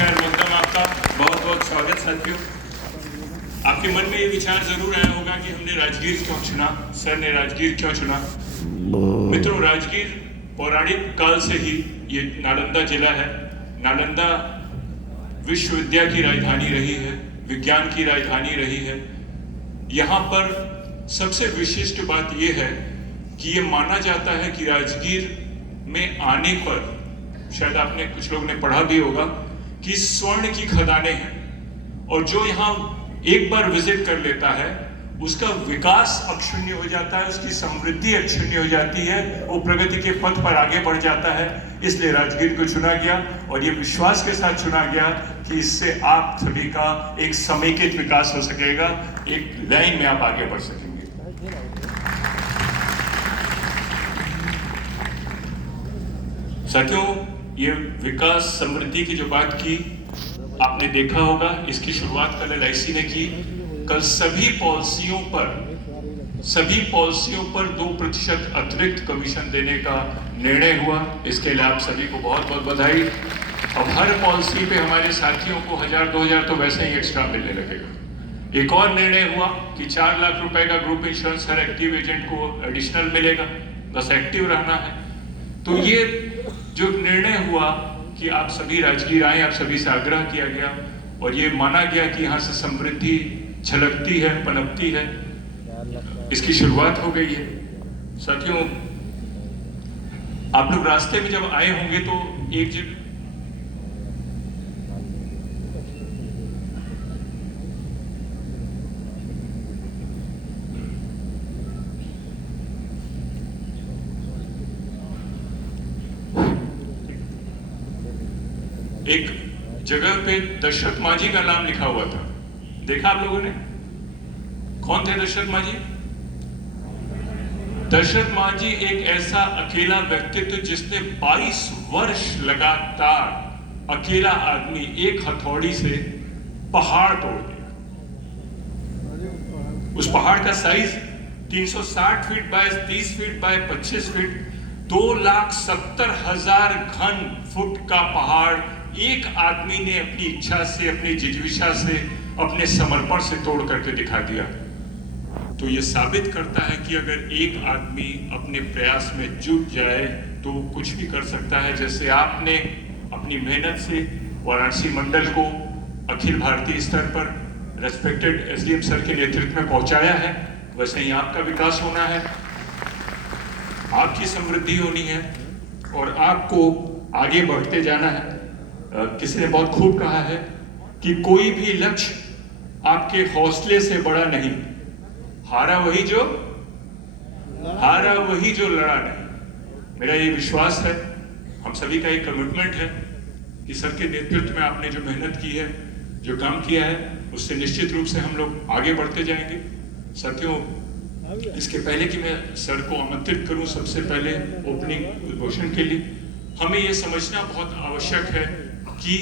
खैर मकदम आपका बहुत बहुत स्वागत साथियों। आपके मन में ये विचार जरूर आया होगा कि हमने राजगीर क्यों चुना, सर ने राजगीर क्यों चुना। मित्रों, राजगीर पौराणिक काल से ही ये नालंदा जिला है। नालंदा विश्वविद्या की राजधानी रही है, विज्ञान की राजधानी रही है। यहाँ पर सबसे विशिष्ट बात यह है कि ये माना जाता है कि राजगीर में आने पर, शायद आपने कुछ लोग ने पढ़ा भी होगा, कि स्वर्ण की खदानें हैं और जो यहाँ एक बार विजिट कर लेता है उसका विकास अक्षुण्य हो जाता है, उसकी समृद्धि अक्षुण्य हो जाती है, वो प्रगति के पथ पर आगे बढ़ जाता है। इसलिए राजगीर को चुना गया और ये विश्वास के साथ चुना गया कि इससे आप सभी का एक समेकित विकास हो सकेगा, एक लाइन में आप आगे बढ़ सकेंगे। साथियों, ये विकास समृद्धि की जो बात की आपने देखा होगा, इसकी शुरुआत कल LIC ने की। कल सभी पॉलिसियों पर 2% अतिरिक्त कमीशन देने का निर्णय हुआ। इसके लिए आप सभी को बहुत बहुत बधाई। अब हर पॉलिसी पे हमारे साथियों को 1000-2000 तो वैसे ही एक्स्ट्रा मिलने लगेगा। एक और निर्णय हुआ कि 4 लाख रुपए का ग्रुप इंश्योरेंस हर एक्टिव एजेंट को एडिशनल मिलेगा, बस एक्टिव रहना है। तो ये जो निर्णय हुआ कि आप सभी राजगीर आए, आप सभी से आग्रह किया गया और ये माना गया कि यहाँ से समृद्धि छलकती है, पनपती है, इसकी शुरुआत हो गई है। साथियों, आप लोग रास्ते में जब आए होंगे तो एक जगह पे दशरथ मांझी का नाम लिखा हुआ था, देखा आप लोगों ने? कौन थे दशरथ मांझी? दशरथ मांझी एक ऐसा अकेला व्यक्तित्व जिसने 22 वर्ष लगातार अकेला आदमी एक हथौड़ी से पहाड़ तोड़ दिया। उस पहाड़ का size 360 feet by 30 feet by 25 feet, 2,70,000 घन फुट का पहाड़ एक आदमी ने अपनी इच्छा से, अपनी जिज्विषा से, अपने समर्पण से तोड़ करके दिखा दिया। तो यह साबित करता है कि अगर एक आदमी अपने प्रयास में जुट जाए तो कुछ भी कर सकता है। जैसे आपने अपनी मेहनत से वाराणसी मंडल को अखिल भारतीय स्तर पर रेस्पेक्टेड SDM सर के नेतृत्व में पहुंचाया है, वैसे ही आपका विकास होना है, आपकी समृद्धि होनी है और आपको आगे बढ़ते जाना है। किसी ने बहुत खूब कहा है कि कोई भी लक्ष्य आपके हौसले से बड़ा नहीं, हारा वही जो लड़ा नहीं। मेरा ये विश्वास है, हम सभी का एक कमिटमेंट है कि सर के नेतृत्व में आपने जो मेहनत की है, जो काम किया है, उससे निश्चित रूप से हम लोग आगे बढ़ते जाएंगे। साथियों, इसके पहले कि मैं सर को आमंत्रित करूं सबसे पहले ओपनिंग उद्घोषण के लिए, हमें यह समझना बहुत आवश्यक है कि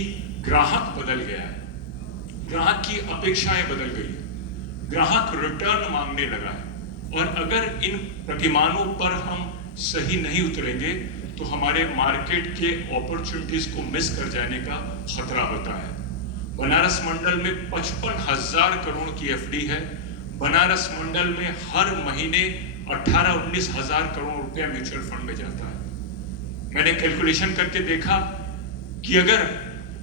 ग्राहक बदल गया है, ग्राहक की अपेक्षाएं बदल गई है, ग्राहक रिटर्न मांगने लगा है और अगर इन प्रतिमानों पर हम सही नहीं उतरेंगे तो हमारे मार्केट के अपॉर्चुनिटीज को मिस कर जाने का खतरा होता है। बनारस मंडल में 55,000 करोड़ की FD है। बनारस मंडल में हर महीने 18-19 हजार करोड़ रुपया म्यूचुअल फंड में जाता है। मैंने कैलकुलेशन करके देखा कि अगर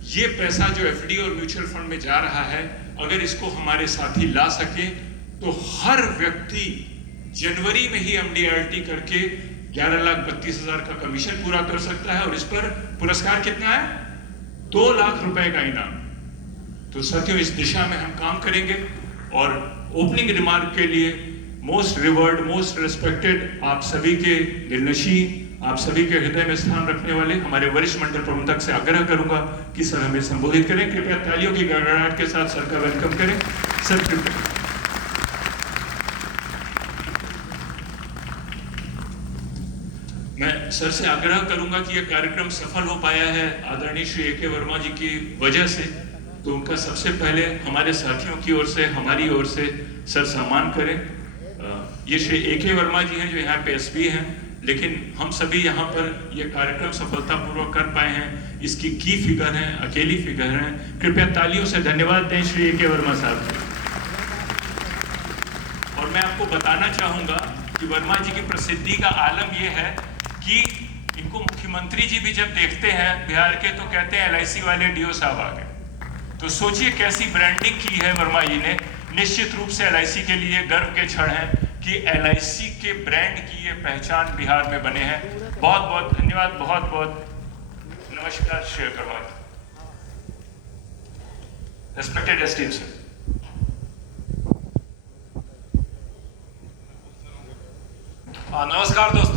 ये पैसा जो FD और म्यूचुअल फंड में जा रहा है, अगर इसको हमारे साथी ला सके तो हर व्यक्ति जनवरी में ही MDRT करके 11,32,000 का कमीशन पूरा कर सकता है और इस पर पुरस्कार कितना है? 2 लाख रुपए का इनाम। तो साथियों, इस दिशा में हम काम करेंगे और ओपनिंग रिमार्क के लिए मोस्ट रिवर्ड, मोस्ट रिस्पेक्टेड, आप सभी के दिलनशी, आप सभी के हृदय में स्थान रखने वाले हमारे वरिष्ठ मंडल प्रबंधक से आग्रह करूंगा कि सर हमें संबोधित करें। कृपया तालियों की गड़गड़ाहट के साथ सर का वेलकम करें। सर कृपया। मैं सर से आग्रह करूंगा कि यह कार्यक्रम सफल हो पाया है आदरणीय श्री AK वर्मा जी की वजह से, तो उनका सबसे पहले हमारे साथियों की ओर से, हमारी ओर से सर सम्मान करें। ये श्री AK वर्मा जी हैं जो यहाँ पे SB हैं, लेकिन हम सभी यहाँ पर यह कार्यक्रम सफलतापूर्वक कर पाए हैं, इसकी की फिगर है, अकेली फिगर है। कृपया तालियों से धन्यवाद दें श्री ए.के. वर्मा साहब को। और मैं आपको बताना चाहूंगा कि वर्मा जी की प्रसिद्धि का आलम यह है कि इनको मुख्यमंत्री जी भी जब देखते हैं बिहार के तो कहते हैं LIC वाले डीओ साहब आ गए। तो सोचिए कैसी ब्रांडिंग की है वर्मा जी ने। निश्चित रूप से LIC के लिए गर्व के क्षण है कि LIC के ब्रांड की ये पहचान बिहार में बने हैं। बहुत बहुत धन्यवाद, बहुत बहुत नमस्कार Shri Verma ji. Respected SDM sir. नमस्कार दोस्तों।